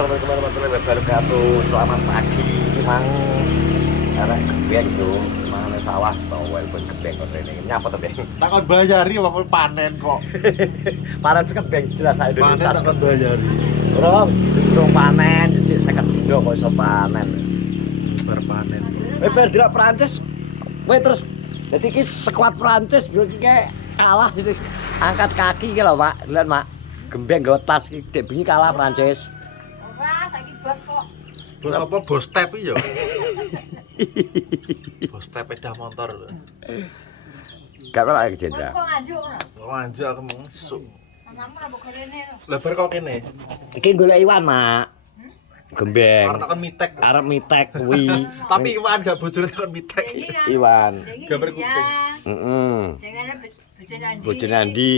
Assalamualaikum warahmatullahi wabarakatuh. Selamat pagi. Mang arek gebeng yo, mangane sawah to wae ben gebeng kok rene. Nyapa to, Beng? Takon bayari wong panen kok. Panen gebeng jelas sak Indonesia. Panen takon bayari. Durung panen, jek 50 dino kok iso panen. Bar panen. Bar delok Prancis. Kowe terus dadi iki skuad Prancis bro iki kalah jadi angkat kaki iki lho, Pak. Lihat, Mak. Gembeng nggo tas iki dek bengi kalah Prancis. Ora, saiki bos kok. Bos apa bos step iki ya? Bos step sepeda motor. Gak pelak iki jenderal. Kok nganjuk ora? Wong anjir aku mesuk. Namamu ora mbok rene. Lebar kok kene. Iki golek iwan, Mak. Gembeng. Arep takon mitek. Arep mitek kuwi. Tapi Iwan gak bojone takon mitek. Iwan. Gambar kucing. Heeh. Dengan bojone Andi. Bojone Andi.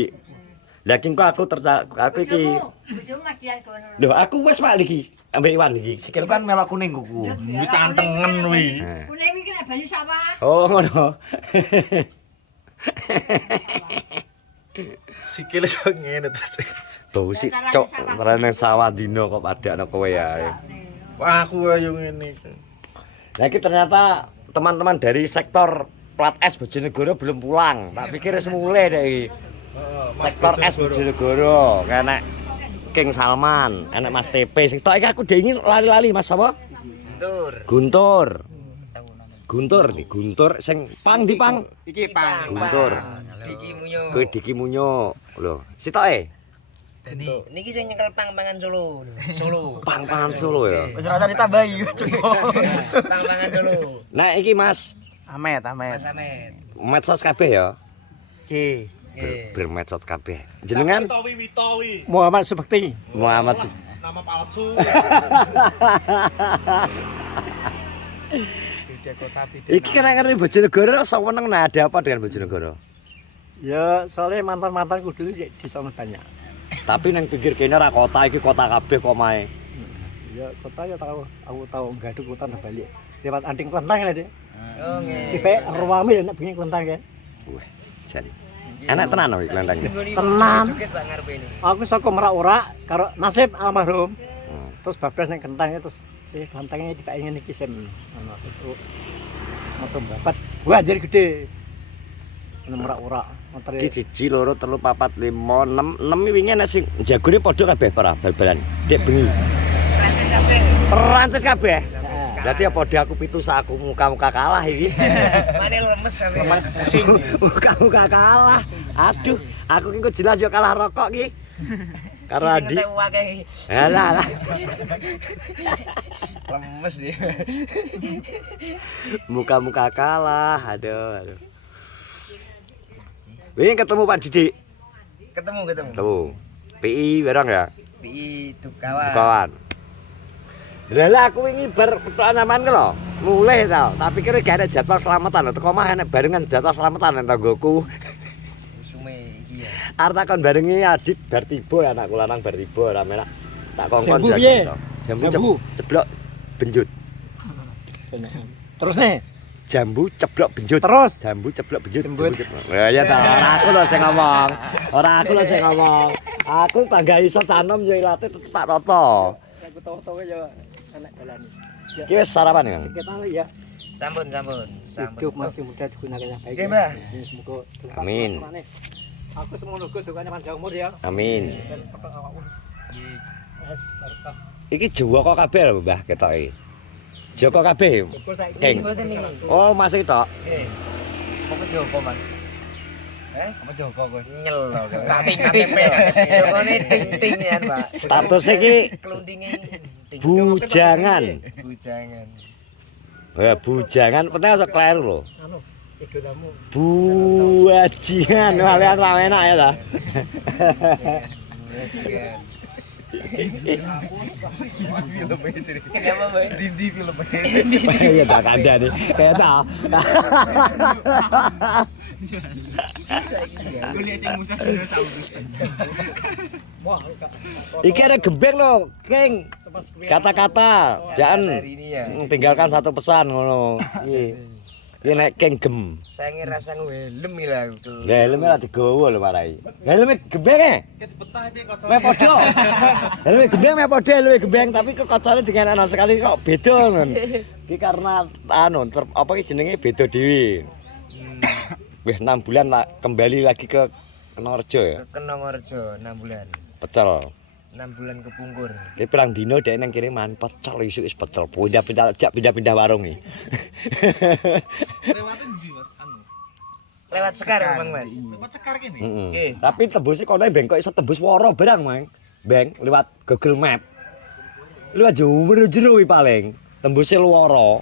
Lah iki kok aku iki. Bojomu ngajian kono. Lho, aku wis Pak iki ambek Iwan iki. Sikil kan melok kuning kuku. Kuwi cantengen kuwi. Kuning iki nek banyu sawah. Oh, ngono. Sikile kok ngene terus. Tuh sik cok rene sawah dino kok padakno kowe ya. Wah, aku ayo ngene iki. Nah, iki ternyata teman-teman dari sektor plat S Bojonegoro belum pulang. Tak pikir wis mulai deh iki. Sektor S Bojonegoro, enek King Salman, enek Mas TP. Sing tok iki aku dingin lali-lali Mas apa? Guntur. Guntur nih, Guntur sing pang di pang. Iki Pang. Guntur. Diki Munyo. Kowe Diki Munyo. Lho, sitoke Niki sing nyekel pang-pangan Solo. Solo. pang-pangan Solo ya. Wis rasa ditambahi cukup. Pang-pangan Solo. Nah, iki Mas, Mas Amet. medsos kabeh ya. Oke. Bermedsos kabeh. Jenengan Witowi. Muhammad Subekti. Muhammad Nama palsu. Beda kota beda. Iki kan ngerti Bojonegoro seneng nah ada apa dengan Bojonegoro? Ya soalnya mantan-mantanku dulu di sana banyak. Tapi nang pinggir kene ora kota iki kota kabeh kok mae. Ya kota ya tahu, aku tahu enggak ada kota balik. Lewat Anting Klentang ya, Dek. Oh, nggih. Tipe ruwami nek bengi Klentang ya. Wah, jan. Enak tenan iki klentangnya. Tenan. Aku saka Merak-Ora karo Nasib almarhum. Hmm. Terus bablas ning kentang terus klentangnya kita ingin iki sen ono terus motor babat wajir gede. Merak-Ora motor Iki 1 2 3 4 5 6 6 wingi nek sing jagone padha kabeh para bal-balan. Dek bengi. Prancis kabeh. Perancis kabeh. Berarti ya padha aku pitu aku muka-muka kalah iki. Mane lemes sampe. Pusing. Muka-muka kalah. Aduh, aku ki kok jelas yo kalah rokok ki. Karo Adi. Alah. Lemes dia. Muka-muka kalah. Aduh. Wingi ketemu Pak Didik. Ketemu. Tuh. PI bareng ya? Bi itu kawan. Kawan. Lah aku wingi bar petokan aman ki lho. Mulih to. Tapi kira gak ada jadwal selamatan. Teko mah enek barengan jadwal selamatan nang tanggoku. Sume iki ya. Arep takon barengi Adit bar tiba anakku lanang bar tiba ora menak. Tak kongkon Jambu piye? Jambu ceblok benjut. Terus nih, Jambu ceblok benjut. terus Jambu ceblok benjut. Jembut. Lah ya ta, ora aku lho sing ngomong. Ora aku lho sing ngomong. Aku bangga iso canom yo ilate tetep tak toto. aku tahu-tahu ya anak balani. Ya, Ki wis sarapan ya? sekitar ya. Sampun. Hidup masih muda digunakan yang baik. Oke, Mbak. Ya, semoga Amin. Aku semono Gus dukane panjang umur ya. Amin. Dan petok awakmu. Yes, berkah. Iki Jawa kok kabeh lho Mbah ketoke. Joko kabeh. Syukur saiki. Keng. Mboten niki. Oh, masih tok. Nggih. Apa Joko, Mas? Apa Joko kowe? Nyel lho. Ting-ting. Jokone ting-ting ya, Pak. Status iki Klundinge ting. bujangan. Bujangan. Ya bujangan penting aja kleru lho. Anu, idolamu. Buajian kalian ra enak ya ta. Bujangan. Filmnya Kenapa, Mbak? Dindi filmnya. Ya tak kandhani. Kayak ta. Kuliah sing musuh dinosaurus. Wah, Iki ada gembeng lho, King. Kata-kata, jangan Hari ini ya. tinggalkan satu pesan ngono. Iki. Ki nek king gem. Sainge rasa helm iki lah itu. Helme ora digowo lho marai. Helme gembeng e. Ki dipecah piye kocok. Me padha. Helme gembeng me padha helme gembeng tapi kok kocone dingenekno sekali kok beda ngono. Iki karena apa iki jenenge beda dhewe. Wih 6 bulan lah kembali lagi ke Kenarjo ya. Ke Kenarjo 6 bulan. Pecel. 6 bulan kepungkur. Iki pirang dino dhek nang kene man pecel isuk wis pecel. Pindah-pindah warung iki. Lewate ndi Mas? Anu. Lewat Sekar Bang Mas. Lewat Sekar kene. Nggih. Tapi tembusnya kono beng kok iso tembus Woro barang, Mang. Beng lewat Google Map. Lewat jero iki paling. Tembusnya Woro.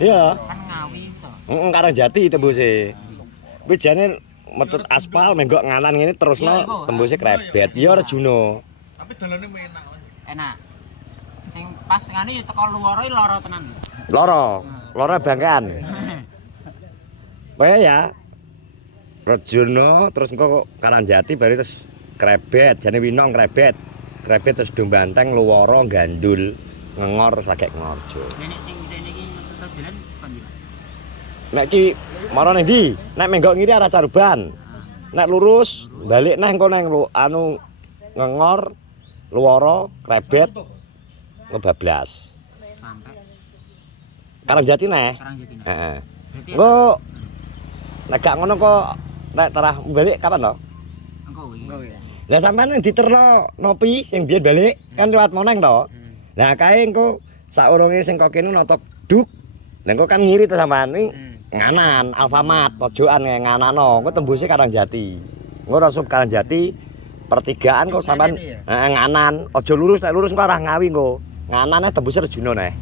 Iya. Kan Ngawi to. Karangjati tembusnya. Kuwi jane metut aspal menggok nganan ngene terusno tembusnya Krebet. Ya Rejuno. Tapi dalane enak. Enak. Sing pas ngene ya teko luar iki lara tenan. Loro bangkean. Kaya ya. Rejuno terus engko Karangjati baru terus Krebet, jane Winong Krebet. Krebet terus Dombanteng, Luwara, Gandul, Ngengor terus lagi Ngorjo. Nenek sing rene iki ngetut dolan kondi. Nek ki mara ning ndi? Nek menggok ngiri arah Caruban. Nek lurus balik nang kono nang anu Ngengor, Luwara, Krebet, ngebablas. Sampai Karangjati neh. Karangjati. Heeh. Berarti Engko nek gak ngono kok nek terah balik kapan to? engko iki. Lah sampean yang diterno nopi sing biyen balik kan lewat Moneng to. Nah kae engko saurunge sing kok kene notok duk. Lah engko kan ngiri to sampean iki nganan Alfamart pojokan nganano engko tembusé Karangjati. Engko langsung Karangjati pertigaan kok sampean nganan aja lurus nek lurus engko arah Ngawi engko. Nganan tembusé Rejuno neh.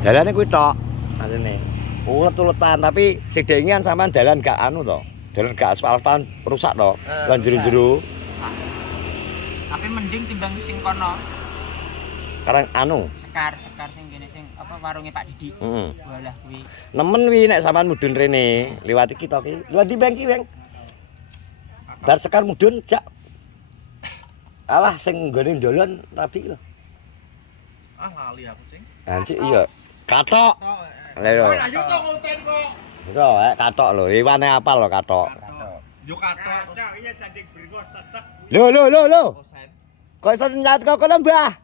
Dalane kuwi tok asline. Ulet-uletan tapi sing dingin sampean dalan gak anu to. Dalan gak aspaltan rusak to. Lan jero-jero. Tapi mending timbang sing kono. Karang anu. Sekar sing kene sing apa warunge Pak Didi. Heeh. Walah kuwi. Nemen wi nek sampean mudhun rene, liwati kita ki. Liwat di bengki, Bang. Bar sekar mudhun jak. Alah sing nggone ndolon rapi lho. Ah ngali aku sing. Anjir iya. Katok. Lha yo. Ayo to konten kok. Iku katok lho, iwane apal lho katok. Yo katok. Lho. Kosen. Kok iso nyat kok kono, Mbah?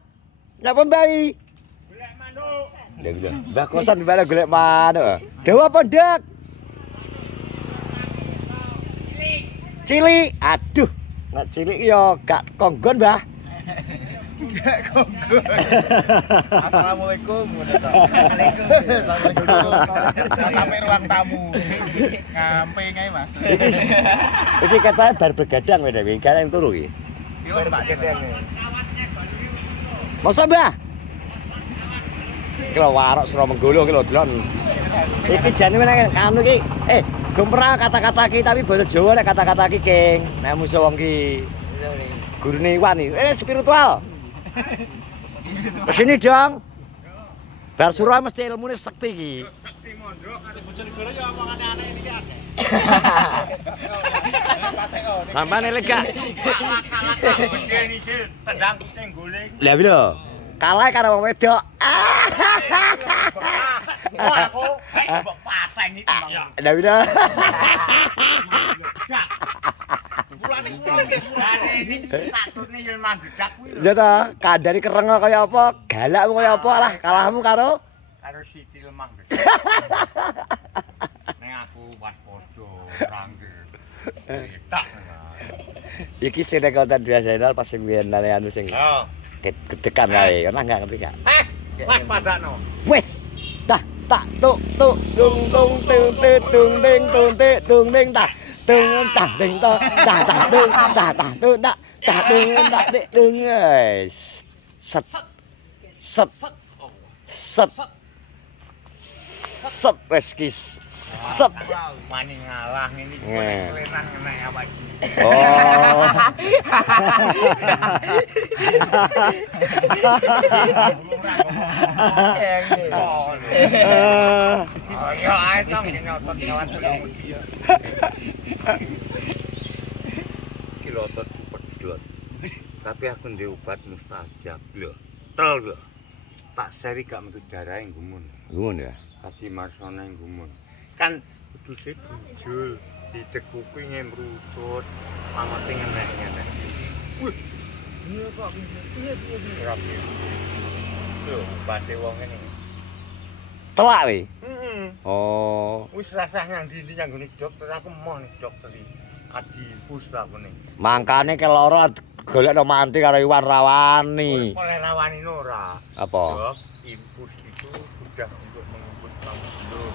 Nyapa Mbah iki? Golek manuk. Lha Mbah kosan dimana golek manuk. Dewa apa ndak? Cilik. Aduh. Nek cilik yo gak konggon, Mbah. Assalamualaikum. Sampai ruang tamu. Ngampe ngae Mas. Iki katanya bar begadang kowe dhewe, gak yang turu iki. Yo Pak Gedeng. Masa Mbah? Iki lho warok Suromenggolo iki lho delon. Iki jane meneh anu iki gumrah kata-kata iki tapi basa Jawa nek kata-kata iki King. Nek musuh wong iki gurune Iwan iki. Spiritual. Kesini dong. Bar Surah mesti ilmune sekti iki. Sakti mondok karo Bojonegoro yo omongane aneh iki akeh. Sampeyan elek gak? Tendang kucing guling. Lah piro? Kalah karo wong wedok. Wah aku mbok pateni tembang. Lah piro? Mulane semua iki takutne yo manggedak kuwi lho. Ya ta, kandhane kereng kaya apa? Galakmu kaya apa lah kalahmu karo Karo Siti lemang gede. Ning aku waspada rangge. Tak. iki sing nek konten biasa pas sing biyen anu sing Oh. gedekan kae, ana enggak ngerti gak? Wes padakno. Wis. Dah, tak tuk tuk tung tung tung tung ding tung tung ding tah. Tung tah ding to. Tah tah tung tah tah tung tah tah tung tah dik tung. Set. Set. Set. Set wis ki. Set. Wani ngalah ngene iki klenan kena apa iki. Oh. Ayo ae tong nyotot lewat dia. Iki lotot pedhot. Tapi aku ndek obat mustajab lho. Tel lho. Tak seri gak metu darahe gumun. Ngono ya. Haji Marsana ing gumun. Kan kuduse gunjul dicekuki ngemrucut pamete ngenek-ngenek. Wih. Ini apa? Piye. Rapi. Lho, bate wong ngene. Telak we. Heeh. Oh, Wis rasah nang ndi nang nggone dokter aku mau nih dokter iki. Adi Puspa kene. mangkane keloro golekno manti karo Iwan Rawani. Oleh rawani ora. Apa? Dok, impus itu sudah untuk mengimpus kamu dulu.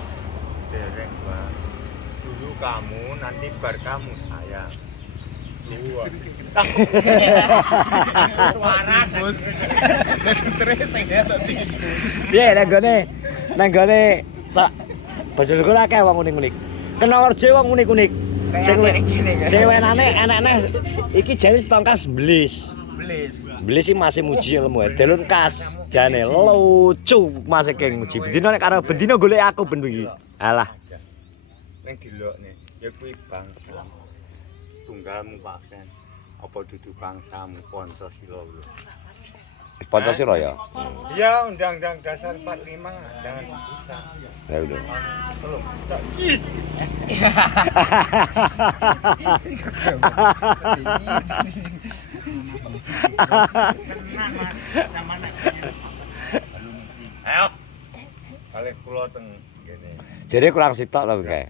Dereng, Bang. Dulu kamu, nanti bar kamu saya. Luar. Parah, Bos. Terus sing tadi. Piye nang gone tak Bojonegoro akeh wong unik-unik. Kena Orjo wong unik-unik. Sing wenane enek-enek iki jane setongkas blis. Blis iki masih muji ilmu. Delun kas jane lucu masih keng muji. Bendino nek karo bendino golek aku ben iki. Alah, Neng dilokne, ya kuwi bangsa. Tunggalmu Pak Sen. Apa dudu bangsamu Pancasila lho. Pancasila ya. Ya, Undang-Undang Dasar 45 jangan susah. Ya udah. Belum. Ayo. Kalih kula teng kene. Jare kurang sitok to kae.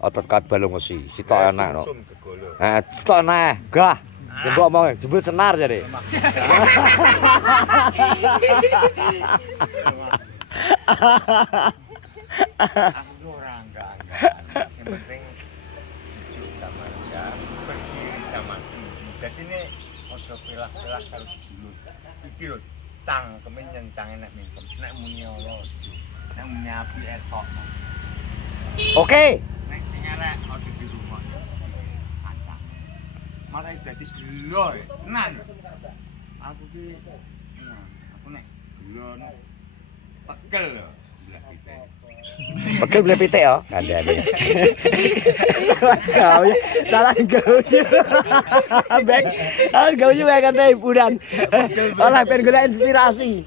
Otot kat balung mesi. Sitok enak no. Sum gegolo. Sitok enak. Gah. Sing mbok omong jebul senar jare. Aku ora enggak. Yang penting hidup sama aja, berdiri sama tinggi. Jadi ini ojo pilah-pilah harus dulu. Iki lho, cangkeme nyencang nek mingkem. Nek muni Allah ojo. Nek muni api etok. Oke. Nek sing elek ojo di rumah. Antang. Marai dadi gelo tenan. Aku ki aku nek gelo pegel lho. Belah kita. Pegel beli pitik ya, kandhane. Gawe, salah gawe. Bek, gawe kan hiburan. Ora ben golek inspirasi.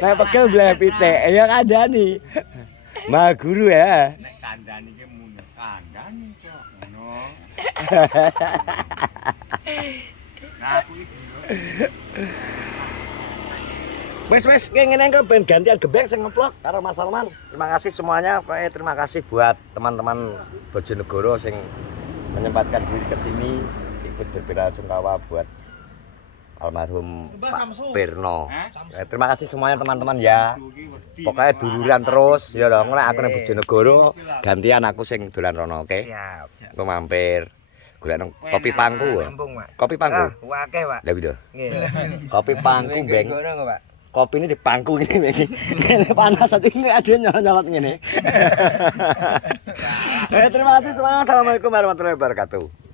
Nek pegel beli pitik, ya kandhane. Mah guru ya. Nek kandhane iki muneh kandhane kok ngono. Nah, aku iki Wes ngene engko ben gantian gebeng sing ngeplok karo Mas Salman. Terima kasih semuanya. Terima kasih buat teman-teman Bojonegoro sing menyempatkan diri ke sini ikut berbelasungkawa buat almarhum Pak Pirno. Terima kasih semuanya teman-teman ya. Pokoknya duluran terus ya dong. Nek aku nang Bojonegoro gantian aku sing dolan rono, oke? Siap. Aku mampir golek nang kopi pangku. Kopi pangku. Akeh, Pak. Lah gitu. Nggih. Kopi pangku, Beng. Ngono, Pak. Kopi ini di pangku gini, ini panas saat ini ada nyolot gini. Terima kasih semua. Assalamualaikum warahmatullahi wabarakatuh.